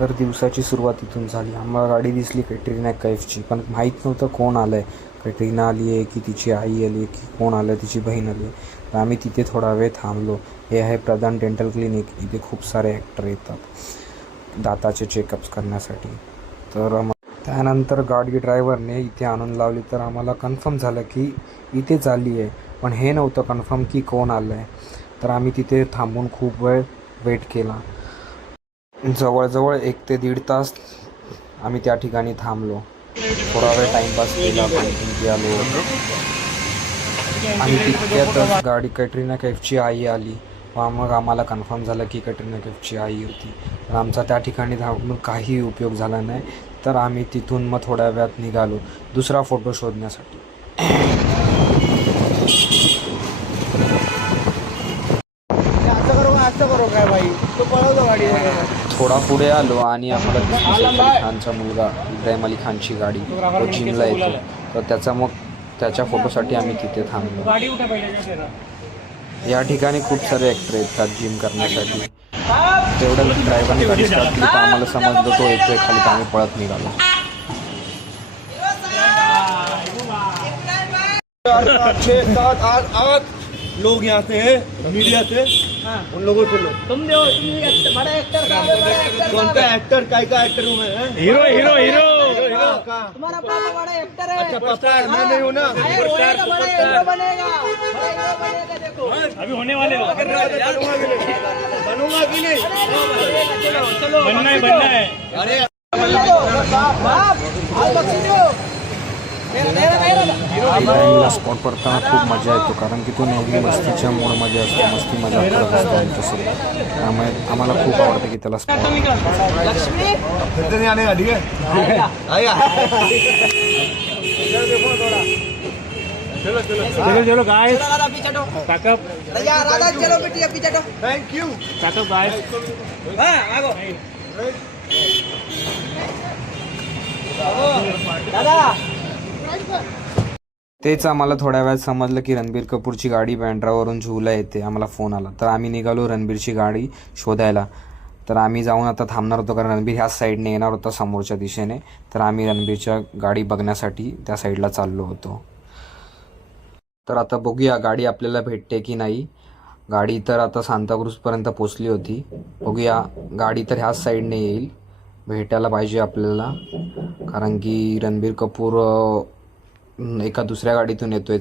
तर दिवसाची सुरुवात इथून झाली. आम्हाला गाडी दिसली कॅटरीना कैफची पण माहीत नव्हतं कोण आलं आहे कॅटरीना आली आहे की तिची आई आली आहे की कोण आलं तिची बहीण आली आहे. तर आम्ही तिथे थोडा वेळ थांबलो. हे आहे प्रधान डेंटल क्लिनिक इथे खूप सारे ॲक्टर येतात. दाताचे चेकअप्स करण्यासाठी. तर त्यानंतर गाडी ड्रायव्हरने इथे आणून लावली. तर आम्हाला कन्फर्म झालं की इथे आली आहे. पण हे नव्हतं कन्फर्म की कोण आलं आहे तर आम्ही तिथे थांबून खूप वेळ वेट केला. जवळजवळ एक ते दीड तास आम्ही त्या ठिकाणी थांबलो. थोडा वेळ टाईमपास केला की आलो आणि तितक्यातच गाडी कटरीना कैफची आई आली. व मग आम्हाला कन्फर्म झालं की कटरीना कैफची आई होती. तर आमचा त्या ठिकाणी धावून काही उपयोग झाला नाही. तर आम्ही तिथून मग थोड्या वेळात निघालो दुसरा फोटो शोधण्यासाठी. असं करू असं करू काय बाई? तो पळवतो गाडी थोडा पुढे आलो आणि आम्हाला दिसली सैफ अली खानचा मुलगा इब्राहिम अली खानची गाडी. तो जिमला येतो. तर त्याचा मग त्याच्या फोटोसाठी आम्ही तिथे थांबलो. या ठिकाणी खूप सारे ॲक्टर येतात जिम करण्यासाठी. तेवढं ड्रायव्हरने गाडी स्टार्ट केली तर आम्हाला समजलं तो येतोय खाली तर आम्ही पळत निघालो. छः सात आठ आठ लोग यहाँ से हैं मीडिया से। उन लोगों से लो। तुम दो तुम बड़ा एक्टर का बड़ा एक्टर कौन एक्टर काय का एक्टर हूँ मैं हीरो हीरो हीरो। हीरो तुम्हारा पापा बड़ा एक्टर है। अच्छा पापा मैं नहीं हूँ ना? अरे होएगा बनेगा। बड़ा हीरो बनेगा देखो। अभी होने वाले हो। बनूँगा कि नहीं? बनना है बनना है। बाप आज बख्शी दो मेरा मेरा मेरा इब्राहिमला स्पॉट पडताना खूप मजा येतो कारण की तो नेहमी मस्तीच्या मूडमध्ये असतो मस्ती मजा करत असतो आमच्यासोबत त्यामुळे आम्हाला खूप आवडतं की त्याला spot लक्ष्मी फिर से नहीं आने का ठीक है आएगा चलो चलो गाइस चलो राधा पीछे हटो पैकअप राजा राधा चलो बेटिया पीछे हटो थैंक यू पैकअप गाइस हाँ आगो दादा तेच आम्हाला थोड्या वेळात समजलं की रणबीर कपूरची गाडी बँड्रावरून झुला येते. आम्हाला फोन आला. तर आम्ही निघालो रणबीरची गाडी शोधायला. तर आम्ही जाऊन आता थांबणार होतो कारण रणबीर ह्याच साईडने येणार होता समोरच्या दिशेने. तर आम्ही रणबीरच्या गाडी बघण्यासाठी त्या साईडला चाललो होतो. तर आता बघूया गाडी आपल्याला भेटते की नाही. गाडी तर आता सांताक्रूजपर्यंत पोचली होती. बघूया गाडी तर ह्याच साईडने येईल. भेटायला पाहिजे आपल्याला. कारण की रणबीर कपूर एका दुसऱ्या गाडीतून येतोय.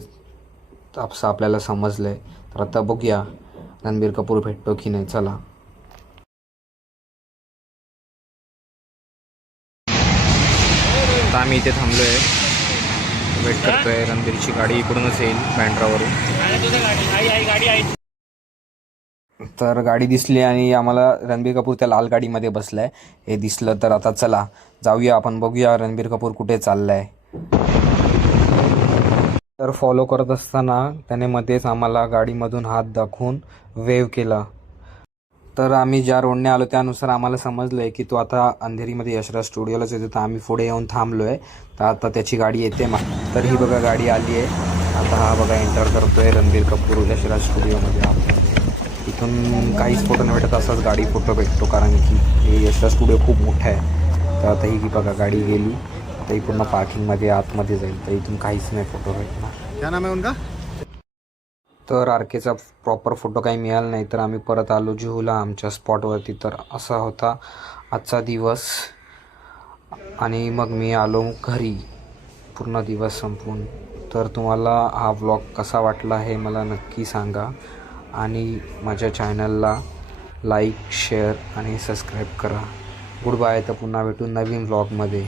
असं आपल्याला समजलंय. तर आता बघूया रणबीर कपूर भेटतो की नाही. चला. आता आम्ही इथे थांबलोय. वेट करतोय. रणबीरची गाडी इकडूनच येईल बँड्रावरून. तर गाडी दिसली आणि आम्हाला रणबीर कपूर त्या लाल गाडीमध्ये बसलाय. हे दिसलं तर आता चला. जाऊया आपण बघूया रणबीर कपूर कुठे चाललाय. तर फॉलो करत असताना त्याने मध्येच आम्हाला गाडीमधून हात दाखवून वेव केला. तर आम्ही ज्या रोडने आलो त्यानुसार आम्हाला समजलं आहे की तो आता अंधेरीमध्ये यशराज स्टुडिओलाच येतो. तर आम्ही पुढे येऊन थांबलो आहे तर आता त्याची गाडी येते मा तर ही बघा गाडी आली आहे. आता हा बघा एंटर करतोय रणबीर कपूर यशराज स्टुडिओमध्ये इथून काहीच फोटो नाही भेटत असाच गाडी फोटो भेटतो. कारण की हे यशराज स्टुडिओ खूप मोठा आहे. तर आता ही बघा गाडी गेली. आता ही पूर्ण पार्किंगमध्ये आतमध्ये जाईल तर इथून काहीच नाही फोटो भेटणार. क्या नाम उनका? तर आरकेचा प्रॉपर फोटो काही मिळाला नाही तर आम्ही परत आलो जुहूला आमच्या स्पॉटवरती तर असा होता आजचा दिवस. आणि मग मी आलो घरी. पूर्ण दिवस संपवून तर तुम्हाला हा व्लॉग कसा वाटला हे मला नक्की सांगा. आणि माझ्या चॅनलला लाईक शेअर आणि सबस्क्राईब करा. गुड बाय तर पुन्हा भेटू नवीन व्लॉगमध्ये